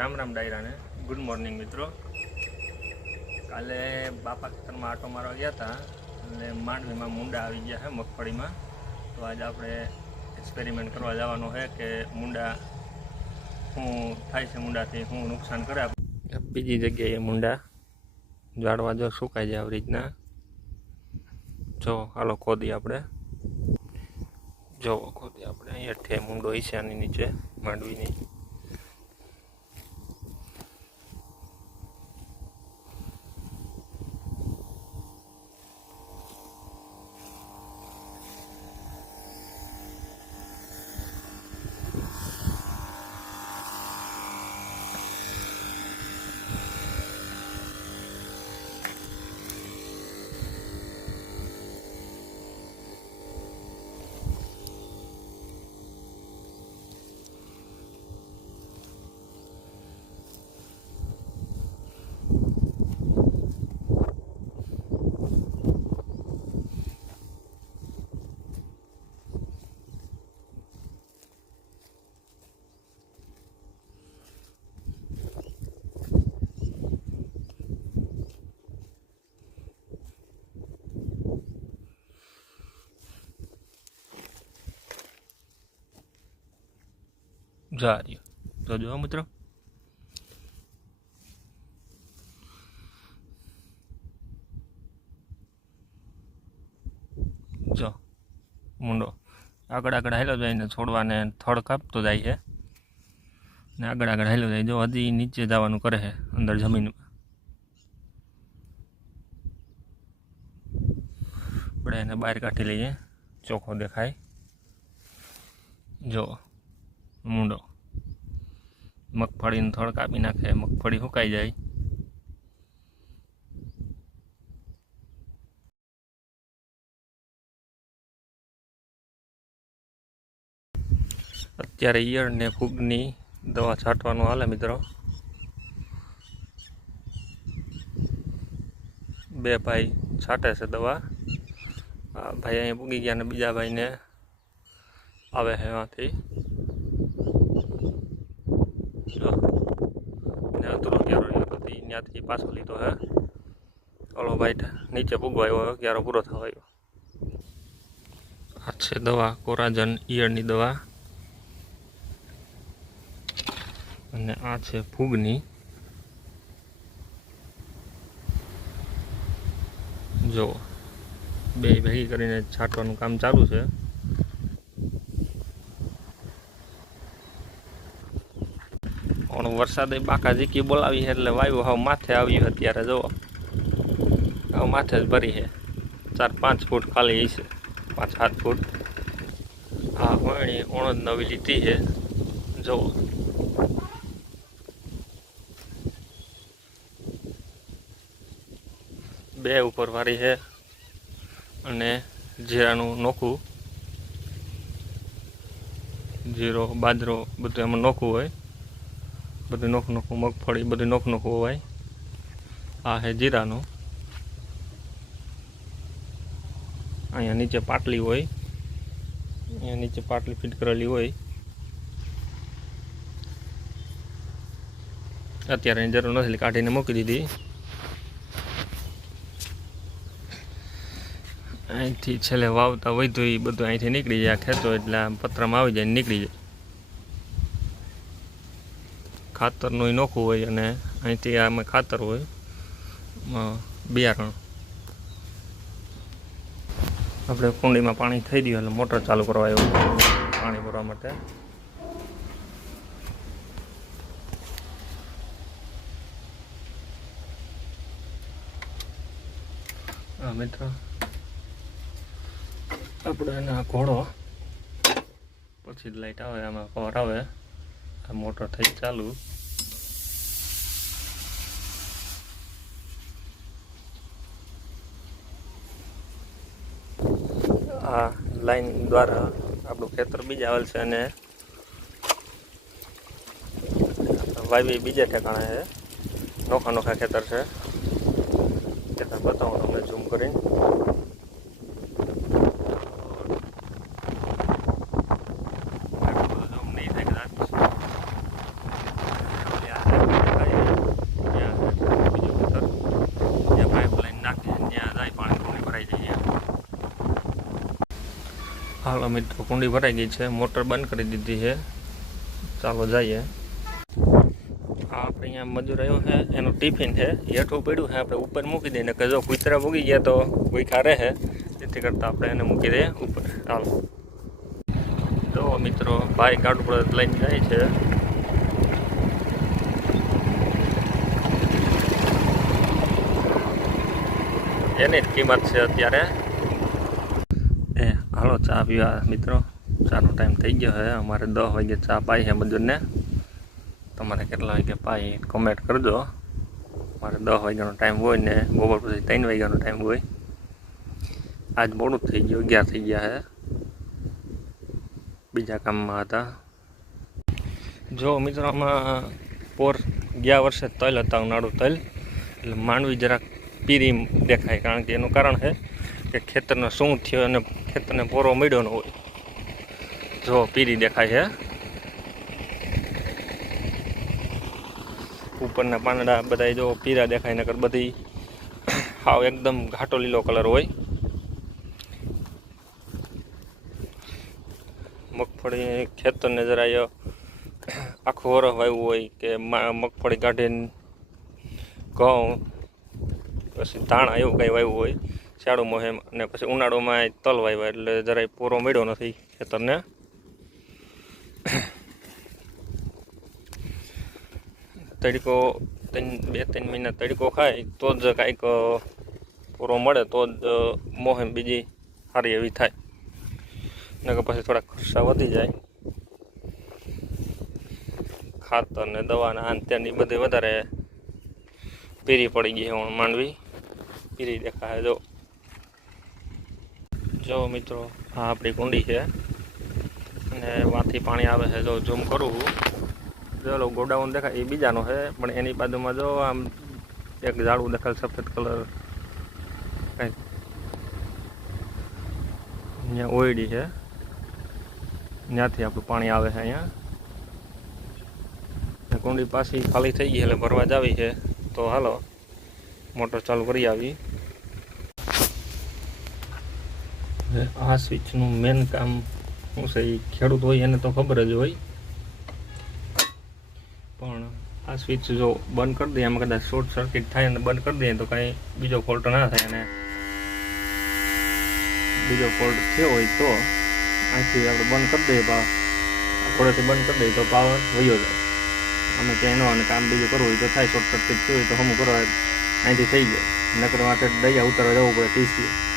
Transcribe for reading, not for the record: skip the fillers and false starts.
राम राम डायरा ने good morning मित्रों। काले बापा खेतर में आटो मारवा गया था એટલે માંડવીમાં મુંડા આવી ગયા है મગફળી में। तो आज આપણે एक्सपेरिमेंट करवा જવાનો है कि मुंडा શું થાય છે, મુંડાથી શું નુકસાન કરે। બીજી જગ્યાએ મુંડા ઝાડવા જો સુકાઈ જાય આવી રીતના। જો હાલો ખોદી આપણે, જો ખોદી આપણે અહીંયાથી મુંડો ઈશાની નીચે માંડવીની। जा रही तो जो मित्रों जो मुंडो आगळ आगळ हेलो जाए ने छोड़वा ने थड़ कापतो जाए है ने आगळ आगळ हेलो जाए। जो हजी नीचे जवानुं करे है अंदर जमीन में। આપણે એને બહાર કાઢી લઈએ, ચોખ્ખો દેખાય। જો मुंडो मगफड़ी थड़ कापी नाखे, मगफड़ी सुकाई जाए। अत्यारे ईयळ ने फूगनी दवा छांटवानुं हाले मित्रों। बे भाई छाटे से दवा। भाई अहीं पूगी गया ने बीजा भाई ने आवे है वहाँथी। ત્યાંથી પાછો લીધો હે। ઓલો ભાઈ નીચે પૂગવા આવ્યો, ક્યારો પૂરો થવા આવ્યો। આ છે દવા કોરાજન ઈયળની દવા અને આ છે ફૂગની। જો બે ભેગી કરીને છાંટવાનું કામ ચાલુ છે। वरसाद बाका जीकी बोलावी है એટલે વાયુ हाव माथे આવ્યું અત્યારે। જો હાવ માથે જ ભરી है, 4-5 फूट खाली है, 5-7 फूट। आ होणी ओणद नवी लीधी है। जो बे ऊपर वारी है अने जीराનું નોખું, जीरो बाजरो બધું એમાં નોખું હોય। બધું નોખું નોખું મગફળી બધું નોખું નોખું હોય। આ હે જીરાનું। અહીંયા નીચે પાટલી હોય, અહીંયા નીચે પાટલી ફિટ કરેલી હોય। અત્યારે એની જરૂર નથી, કાઢીને મૂકી દીધી। અહીંથી છેલ્લે વાવતા વધ્યું એ બધું અહીંથી નીકળી જાય, ખેંચો એટલે પતરામાં આવી જાય, નીકળી જાય। ખાતરનું નોખું હોય અને અહીંથી આમાં ખાતર હોય, બિયારણ। આપણે કુંડીમાં પાણી થઈ ગયું એટલે મોટર ચાલુ કરવા આવ્યો પાણી ભરવા માટે। હા મિત્રો, આપણે એને ઘોડો પછી જ લાઈટ આવે, આમાં પાવર આવે। આ મોટર થઈ ચાલુ। આ લાઈન દ્વારા આપણું ખેતર બીજા આવેલ છે અને વાવી બીજા ઠેકાણે છે। નોખા નોખા ખેતર છે, ખેતર બતાવું તમને ઝૂમ કરીને। ઝૂમ નહીં થાય કદાચ। હાલો મિત્રો, કુંડી ભરાઈ ગઈ છે, મોટર બંધ કરી દીધી છે. ચાલો જઈએ. આપણે અહીંયા મજૂર આવ્યો છે, એનું ટિફિન છે, હેઠું પડ્યું છે, આપણે ઉપર મૂકી દઈએ કે જો કૂતરા ભૂગી ગયા તો કોઈ ખારે છે, જેથી કરતાં આપણે એને મૂકી દઈએ ઉપર. ચાલો જો મિત્રો, ભાઈ ગાડું પર લઈને જાય છે. એની જ કિંમત છે અત્યારે. હાલો ચા પીવા મિત્રો, ચાનો ટાઈમ થઈ ગયો છે. અમારે 10 વાગે ચા પાઈ છે મજૂરને. તમારે કેટલા વાગે પાઈ કોમેન્ટ કરજો. મારે 10 વાગ્યાનો ટાઈમ હોય ને બપોર પછી 3 વાગ્યાનો ટાઈમ હોય. આજ મોડું થઈ ગયું, 11 થઈ ગયા છે, બીજા કામમાં હતા. જો મિત્રો, આમાં પોર ગયા વર્ષે તલ હતા, ઉનાળુ તલ, એટલે માંડવી જરાક પીરી દેખાય. કારણ કે એનું કારણ છે કે ખેતરનો શું થયો અને ખેતરને પોરો મળ્યો ન હોય. જો પીરી દેખાય છે. ઉપરના પાંદડા બધા જો પીરા દેખાય, નકર બધી હાવ એકદમ ઘાટો લીલો કલર હોય. મગફળી ખેતરને જરાય આખું વરસ વાવ્યું હોય કે મગફળી કાઢીને ઘઉં પછી ધાણા એવું કંઈ વાવ્યું હોય શિયાળુમાં એમ, અને પછી ઉનાળામાં તલ વાવ્યા, એટલે જરાય પૂરો મળ્યો નથી ખેતરને. તડકો 2-3 મહિના તડકો ખાય તો જ કાંઈક પૂરો મળે, તો જ મોહેમ બીજી સારી એવી થાય. નકર પછી થોડા ખર્ચા વધી જાય. ખાતર ને દવાના આન ત્યાંની બધી વધારે પીરી પડી ગઈ છે. માંડવી પીરી દેખાય. જો મિત્રો, આ આપણી કુંડી છે અને વાથી પાણી આવે છે. જો ઝૂમ કરું, જો ગોડાઉન દેખાય એ બીજાનો છે, પણ એની બાજુમાં જો આમ એક ઝાડવું દેખાય સફેદ કલર, કંઈક અહીંયા ઓયડી છે, ત્યાંથી આપણું પાણી આવે છે. અહીંયા કુંડી પાછી ખાલી થઈ ગઈ એટલે ભરવા જ આવી છે. તો હાલો મોટર ચાલુ કરી આવી. આ સ્વિચનું મેન કામ શું છે એ ખેડૂત હોય એને તો ખબર જ હોય, પણ આ સ્વિચ જો બંધ કરી દઈએ, એમાં કદાચ શોર્ટ સર્કિટ થાય અને બંધ કરી દઈએ તો કાંઈ બીજો ફોલ્ટ ના થાય. અને બીજો ફોલ્ટ થયો હોય તો અહીંથી આપણે બંધ કરી દઈએ, ઘોડેથી બંધ કરી દઈએ તો પાવર વયો જાય. અમે ક્યાંય ન અને કામ બીજું કરવું હોય તો થાય, શોર્ટ સર્કિટ થયું હોય તો હમું કરવા અહીંથી થઈ જાય. નકર માટે દરિયા ઉતારવા જવું પડે 30